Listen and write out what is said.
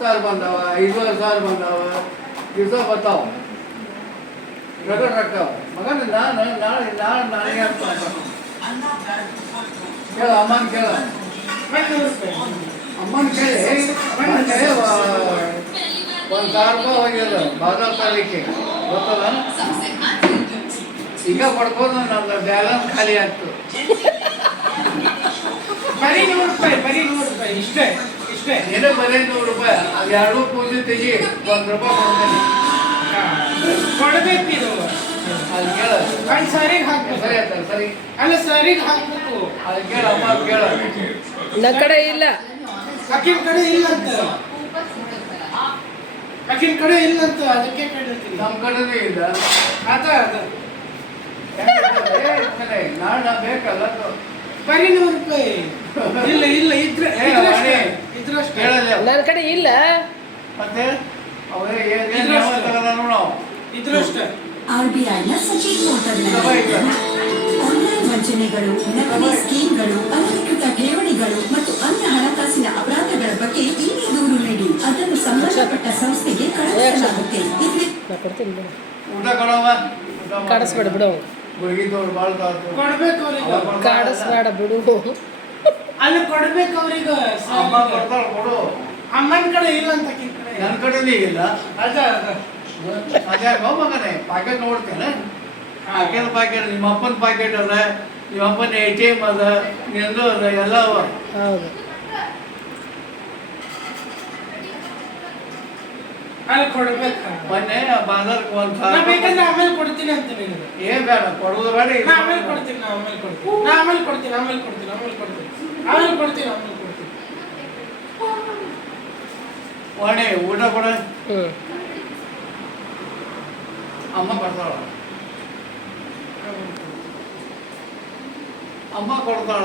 ಸಾವಿರ ಬಂದವ 5,500 ಬಂದವ ದಿವಸ ಬರ್ತಾವ ರಗಡ್ ರೊಕ್ಕ ಮಗನ ನಾಳೆ ಕೇಳ ಅಮ್ಮನ ಕೇಳ ಅಮ್ಮನ ಕೇಳಿ ಮೊನ್ನೆ 1,000 ರೂಪಾಯಿ ಹೋಗ್ಯದ ಬಾದಾಮ್ ತಾರೀಕಿಗೆ ಗೊತ್ತದ ಈಗ ಪಡ್ಕೊಂಡು ನಮ್ದು ಬ್ಯಾಲೆನ್ಸ್ ಖಾಲಿ ಆಗ್ತು ಬರೀ 100 ರೂಪಾಯಿ ಬರೀ 100 ರೂಪಾಯಿ ಇಷ್ಟೇ ಏನೋ ಬರೀ 100 ರೂಪಾಯಿ ಅದು 2 ಪೂಜೆ ತೆಗಿ 1 ರೂಪಾಯಿ ಕೊಡ್ತೇನೆ ಕೊಡ್ಬೇಕು ಇದು ಅದು ಕೇಳ ಅಲ್ಲಿ ಸರಿಗೆ ಹಾಕ್ಬೇಕು ಸರಿ ಆಯ್ತಲ್ಲ ಸರಿ ಅಲ್ಲ ಸರಿಗೆ ಹಾಕ್ಬೇಕು ಅದು ಕೇಳ ಅಮ್ಮ ಕೇಳ ನನ್ನ ಕಡೆ ಇಲ್ಲ ಅಕ್ಕಿನ ಕಡೆ ಇಲ್ಲಂತ ಅಕ್ಕಿನ ಕಡೆ ಇಲ್ಲಂತ ಅದಕ್ಕೆ ಕೇಳಿರ್ತೀನಿ ನಮ್ಮ ಕಡೆನೇ ಇಲ್ಲ ಅದ ನಾಳೆ ಬೇಕಲ್ಲ ಬರೀ 100 ರೂಪಾಯಿ ಇಲ್ಲ ಇದ್ರೆ ಇದ್ರಷ್ಟೇ ಕೇಳಲ್ಲ ನನ್ನ ಕಡೆ ಇಲ್ಲ ಮತ್ತೆ ಅವರೇ ಏನು ನಾವು ಇದ್ರಷ್ಟೇ ಆರ್ಬಿಐನ ಸಚಿನ್ ಆನ್ಲೈನ್ ವಂಚನೆಗಳು, ನಕಲಿ ಸ್ಕೀಮ್ಗಳು, ಅನಧಿಕೃತ ಠೇವಣಿಗಳು ಮತ್ತು ಅನ್ಯ ಹಣಕಾಸಿನ ಅಪರಾಧಗಳ ಬಗ್ಗೆ ಇಲ್ಲಿ ದೂರು ನೀಡಿ ಅದನ್ನು ಸಂಬಂಧಪಟ್ಟ ಸಂಸ್ಥೆಗೆ ಕಳುಹಿಸಲಾಗುತ್ತೆ. ಊಟ ಕೊಡವ ಕಾಡಿಸ್ಬೇಡ ಬಿಡು ಗುಳಿಗಿದ್ದವ್ರು ಭಾಳ ಕೊಡ್ಬೇಕು ಅವ್ರಿಗೆ ಕಾಡಿಸ್ಬೇಡ ಬಿಡು ಅಲ್ಲಿ ಕೊಡ್ಬೇಕು ಅವ್ರಿಗೆ ಅಮ್ಮ ಕೊಡ್ತಾಳ ಕೊಡು ಅಮ್ಮನ ಕಡೆ ಇಲ್ಲ ಅಂತ ಅಕ್ಕಿನ ಕಡೆ ನನ್ನ ಕಡೆನೇ ಇಲ್ಲ ಅದ ಅದೇ ಮಗನೇ ಪಾಕೆಟ್ ನೋಡ್ತೇನೆ ಅಕ್ಕಿನ ಪಾಕೆಟ್ ನಿಮ್ಮ ಅಪ್ಪನ ಪಾಕೆಟ್ ಅದ ನಿಮ್ಮ ಅಪ್ಪನ ATM ಅದ ನಿಂದು ಅದ ಎಲ್ಲ ಅವ ಹೌದು ಅಲ್ಲಿ ಕೊಡ್ಬೇಕು ಮೊನ್ನೆ ಬಾಜಾರ್ಗೆ ನಾ ಬೇಕಂದ್ರೆ 1,000 ಆಮೇಲೆ ಕೊಡ್ತೀನಿ ಅಂತ ನಿನಗೆ ಏನ್ ಬೇಡ ಕೊಡುವುದು ಬೇಡ ನಾ ಆಮೇಲೆ ಕೊಡ್ತೀನಿ ಆಮೇಲೆ ಕೊಡ್ತೀನಿ ವಾಣಿ ಊಟ ಕೊಡ ಹ್ಞೂ ಅಮ್ಮ ಕೊಡ್ತಾಳ ಅಮ್ಮ ಕೊಡ್ತಾಳ